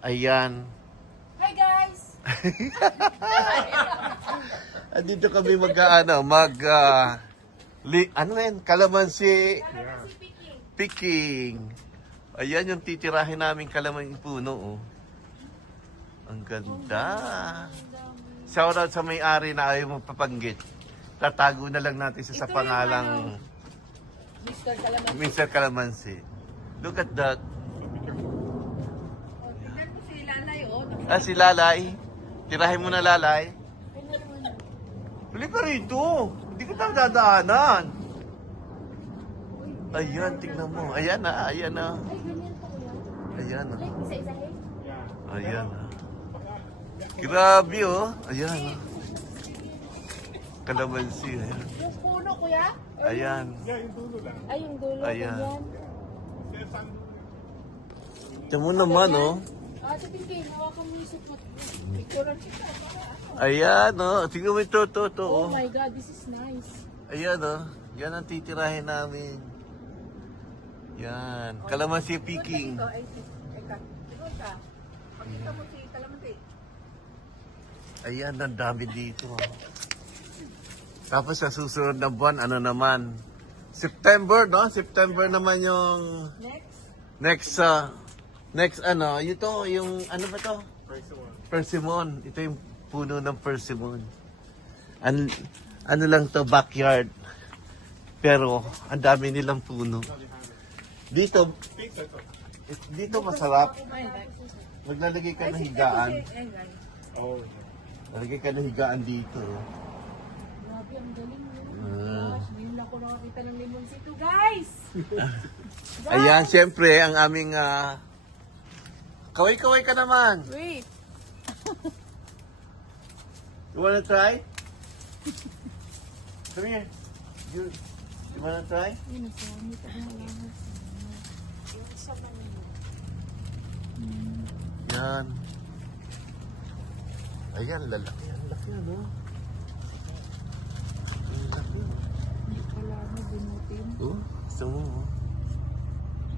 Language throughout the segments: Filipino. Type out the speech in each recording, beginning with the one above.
Ayan. Hi guys! Andito kami ano yan? Kalamansi picking. Ayan yung titirahin namin kalamansi puno. Oh. Ang ganda. Shoutout sa may-ari na ayaw magpapanggit. Tatago na lang natin sa pangalang Mr. Kalamansi. Look at that. Tignan mo si Lalay, oh. Si Lalay. Tirahin mo na, Lalay. Huli ka rito. Hindi ka tayo dadaanan. Ayan, tignan mo. Ayan na, ayan na. Ayan na. Ayan na. Grabe, oh. Ayan na. Kalamansi. Ayan. Yung puno, kuya? Ayan. Yung dulo lang. Ay, yung dulo. Ayan. Ganyan. Tignan mo naman, oh. Ate Pinky, hawakan mo yung supot. Picturean kita. Ayan, oh. Tignan mo ito, Oh oh. my God, this is nice. Ayan, oh. Yan ang titirahin namin. Yan. Kalamansi picking. Ito, ay, sigod ka. Pakita mo si Kalamansi. Ayan, ang dami dito. Oh. Tapos sa susunod na buwan, ano naman? September, no? September naman yung next ano, ito yung ano ba to? Persimmon. Ito yung puno ng persimmon. Ano lang to, backyard. Pero ang dami nilang puno. Dito masarap. Maglalagay ka ng higaan. Lalagay ka ng higaan dito. Grabe, ang galing mo. Gosh, ngayon lang ko nakakita ng limonsito, guys! Ayan, siyempre, ang aming kaway-kaway ka naman. Wait. You wanna try? Come here. You wanna try? Yun, nasamit ako malakas. Yung isa man yun. Yan. Ayan, lalaki. Ang laki, ano? Ang laki. Hindi pala ako binutin. Oh, gusto mo, oh.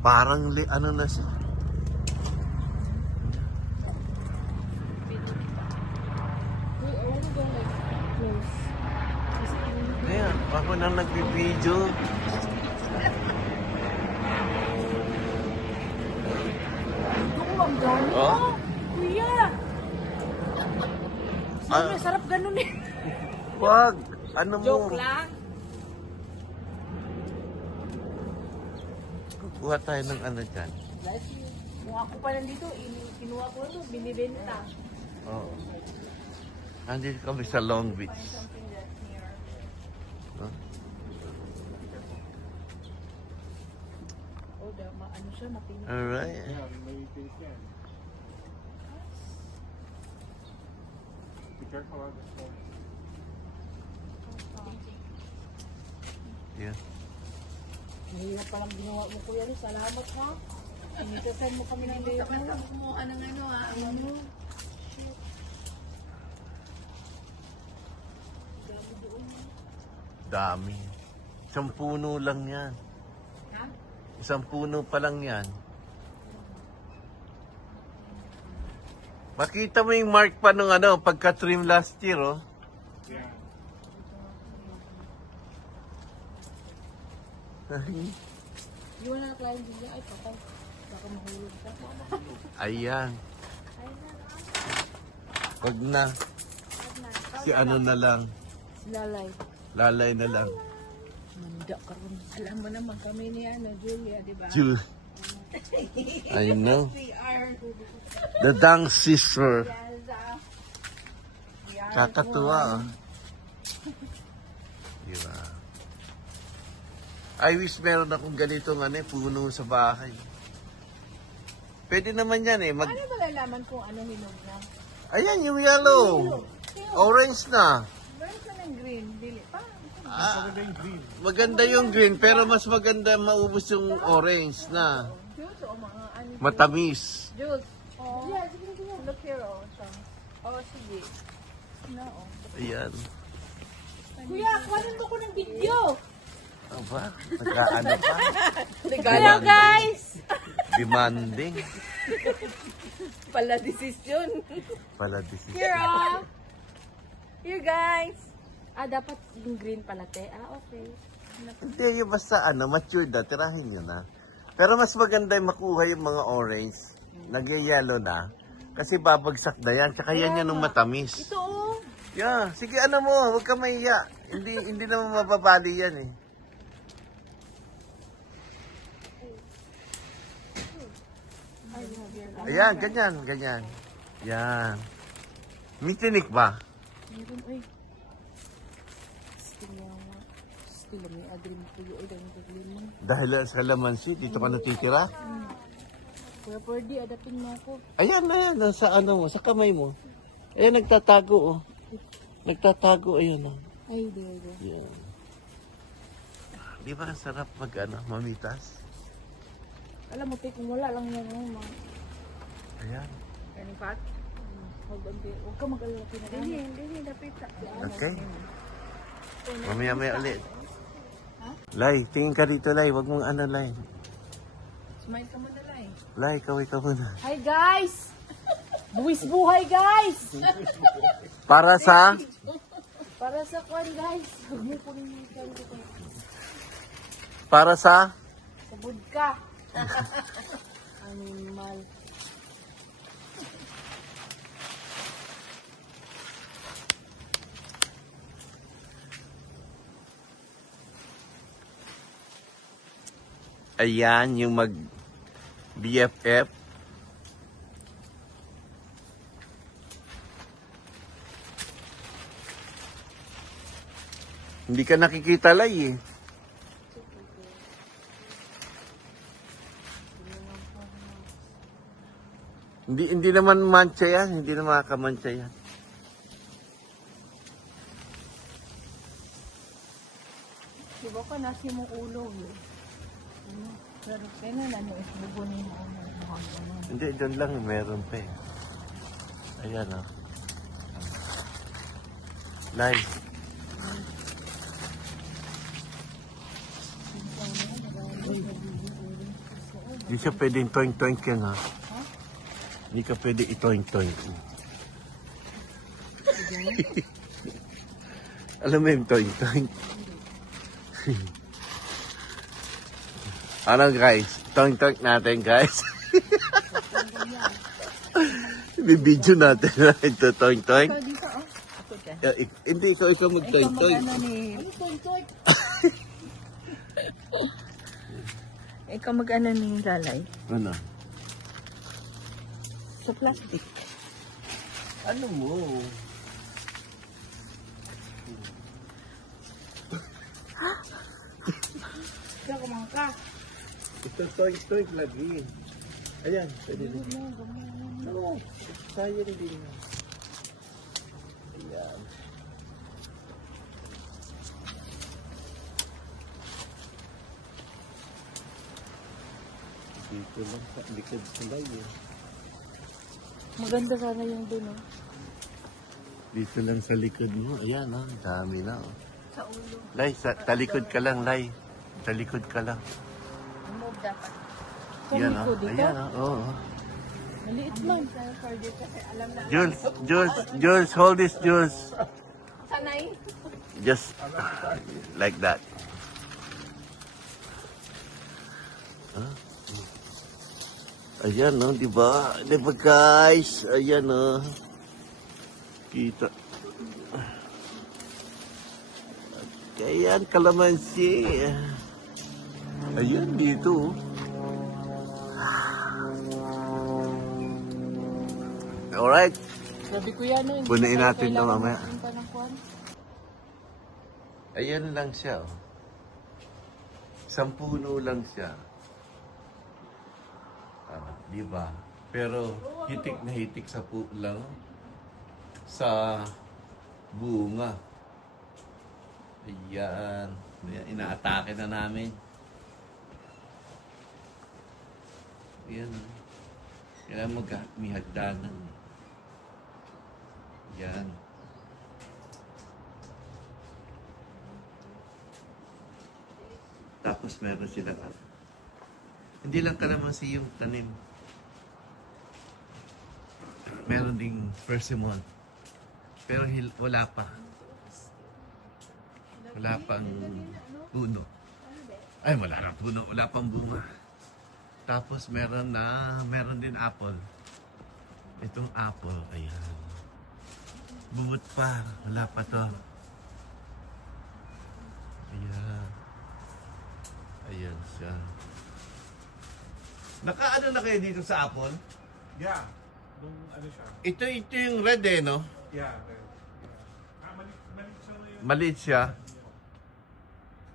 Parang, ano na siya. Wait, I wanna go like close. Kasi Ayan, ako nang nagbibideo. ang dami. Oh? Kuya! Sabi, sarap ganun eh. Wag! Ano mo? Joke lang. Kukuha tayo ng ano dyan. Guys, kung ako pa nandito, kinuha ko ito, binibenta. Oo. Andito kami sa Long Beach. Something that's near. Huh? Oh, ano siya, matinig. Alright. Be careful on the floor. Yeah. Mahirap palang ginawa mo, kuya. Salamat ha. Initasan mo kami ng layo mo. Kumuha ng ano ha. Ano? Shit. Dami doon. Dami. Isang puno lang yan. Ha? Isang puno pa lang yan. Makita mo yung mark pa nung ano, pagka-trim last year, oh. Yeah. You wanna climb dito? Ay, patay. Baka mahulog ka. Ayan. Wag na. Si ano na lang. Lalay. Lalay na lang. Manda ka rin. Alam mo naman kami ni ano, Julia, di ba? I know. We are. The Dang Sister. Yes, we are Kakatuwa. Diba? I wish meron akong ganitong puno sa bahay. Pwede naman yan eh. Ano malalaman kung ano hinog na? Ayan, yung yellow. Orange na. Meron ka ng green. Dili pa. Maganda yung green, pero mas maganda maubos yung orange na. Juice o mga ano. Matamis. Juice. Oh. Yeah, sige. Look here, oh. Oh, sige. No, oh. Ayan. Kuya, kuhanin mo ko ng video. Aba, nagkaano pa? Hello, guys! Demanding. Pala desisyon. Pala decision. Here, Here, guys. Dapat yung green pala, te. Okay. Hindi, yung basta mature na, tirahin nyo na. Pero mas maganda yung makuha yung mga orange, nag-yellow na. Kasi babagsak na yan, tsaka yan yung matamis. Ito, oh. Yeah, sige mo, huwag ka mahiya. Hindi naman mababali yan eh. Ayan, ganyan. Yan. May tinik ba? Meron, ay. Still, may agree mo tuyo. Ay, dahil problema. Dahil sa lamansi, dito ka natitira? Kuya Ferdy, adapin mo ako. Ayan, sa sa kamay mo. Ayan, nagtatago oh. Nagtatago, ayun oh. Ay, there. Yan. Di ba ang sarap mamitas? Alam mo, te, kung wala lang yan, Ayan. Any fat? Huwag ka mag-alala. Hindi, napita. Okay. Mamaya ulit. Lai, tingin ka dito, Lai. Huwag mong Lai. Smile ka muna lang Lai, kaway ka muna. Hi, guys! Buwis buhay, guys! Para sa? Para sa kwan, guys. Huwag mo kunin yung kwan ko. Para sa? Sabod ka. Animal. Ayan, yung BFF. Hindi ka nakikita, Lai eh. Hindi naman mancha yan. Hindi naman makakamancha yan. Diba ka nasi mong ulo eh. Pero kaya na bubunin mo. Hindi, dyan lang. Meron pa eh. Ayan oh. Lai. Hindi siya pwedeng toing-toing yan ha. Hindi ka pwede itoing-toing. Alam mo yung toing-toing? Ano guys? Toing-toing natin guys. Bibidyo natin na ito toing-toing. Dito oh. Hindi, ikaw mag-toing-toing. Ano toing-toing? Ikaw mag-ano ni Lalay? Ano? Sa plastic. Ano mo? Kaya kumang ka. Ito toing-toing lagi. Ayan, pwede din. No, sayang din. Ayan. Dito lang sa likod sa layo. Maganda sana yung doon oh. Dito lang sa likod mo. Ayan, dami na. Sa ulo. Lai, talikod ka lang, Lai. Talikod ka lang. Move dapat. Ayan, Kumiko dito? Ayan, oo. Maliit man. Jules, hold this, Jules. Sanay? Just like that. Ayan, di ba? Di ba, guys? Ayan, kita. Ayan, kalamansi. Ayan, dito. Alright. Sabi ko yan, no? Punain natin ito mamaya. Ayan. Ayan lang siya. 10 puno lang siya. Di ba? Pero hitik na hitik sa lang sa bunga. Ayan. Ayan, inaatake na namin. Ayan. Kailangan may hagdanan. Ayan. Tapos meron silang Hindi lang kalamansi yung tanim. Meron ding persimmon. Pero wala pa. Wala pang puno. Ay, wala na puno. Wala pang bunga. Tapos meron din apple. Itong apple, ayan. Bubot pa. Wala pa to. Ayan. Ayan siya. Nakaano na kayo dito sa apple? Yeah. Nung ano siya? Ito yung red eh, no? Yeah. Red. Yeah. Maliit siya ngayon. Maliit siya.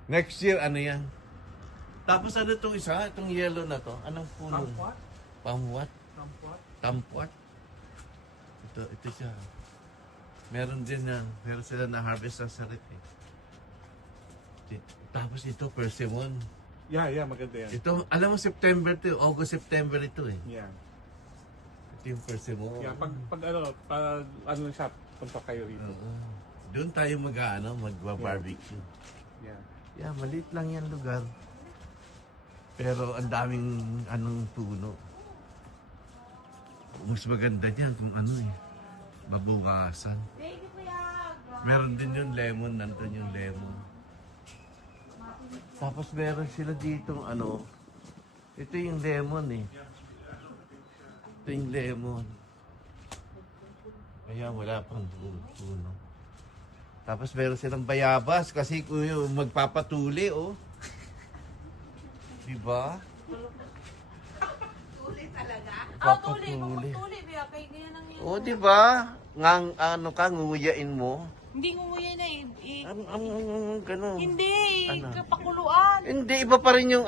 Next year, ano yan? Tapos ano itong isa? Itong yellow na to? Anong puno? Kumquat? Pamwat? Kumquat? Tampuat? Ito siya. Meron din yan. Meron sila na harvest sa sarit eh. Tapos ito, persimmon. Yeah, maganda yan. Ito, alam mo, September to. August, September ito eh. Yeah. Ito yung persimmon. Yeah, pag ano siya, punta kayo rito. Oo. Doon tayo mag-barbecue. Yeah. Yeah, maliit lang yan lugar. Pero ang daming puno. Mas maganda niyan kung ano eh. Mabukasan. Meron din yung lemon, nandun yung lemon. Tapos meron sila ditong ito yung lemon eh. Ito yung lemon. Kaya wala pang puno. Tapos meron silang bayabas kasi kung yung magpapatuli oh. Diba? Tuli talaga? Papatuli. Tuli, biya. Kaya ganyan ang yun. Oh, diba? Nguyain mo. Hindi nguya na eh. Ganun. Hindi, Ano? kapakuluan. Hindi, iba pa rin yung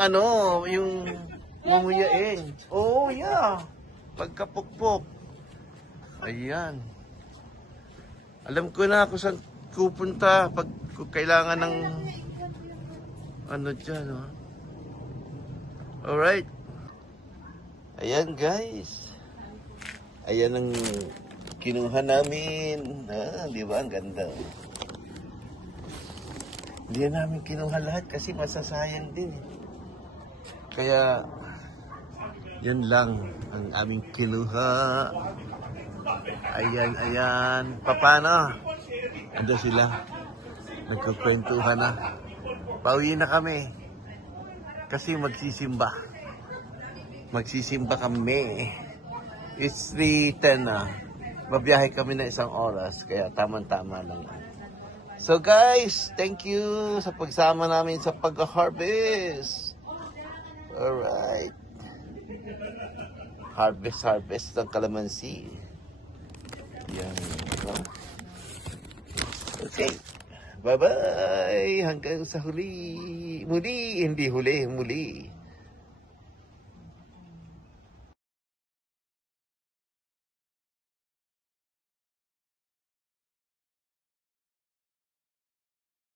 yung nguyain. Oh, yeah. Pagkapukpok. Ayan. Alam ko na kung saan pupunta pag kung kailangan ng dyan, no? Alright. Ayan, guys. Ayan ang kinuha namin. Di ba? Ang ganda. Hindi namin kinuha lahat kasi masasayang din. Kaya, yan lang ang aming kinuha. Ayan. Paano? Ando sila. Nagkukwentuhan na. Pauwi na kami. Kasi magsisimba. Magsisimba kami. It's 3:10 na. Babiyahe kami na 1 oras. Kaya tama-tama lang. So guys, thank you sa pagsama namin sa pag-harvest. Alright. Harvest ng kalamansi. Yan. Okay. Bye-bye. Hanggang sa huli. Muli. Hindi huli. Muli.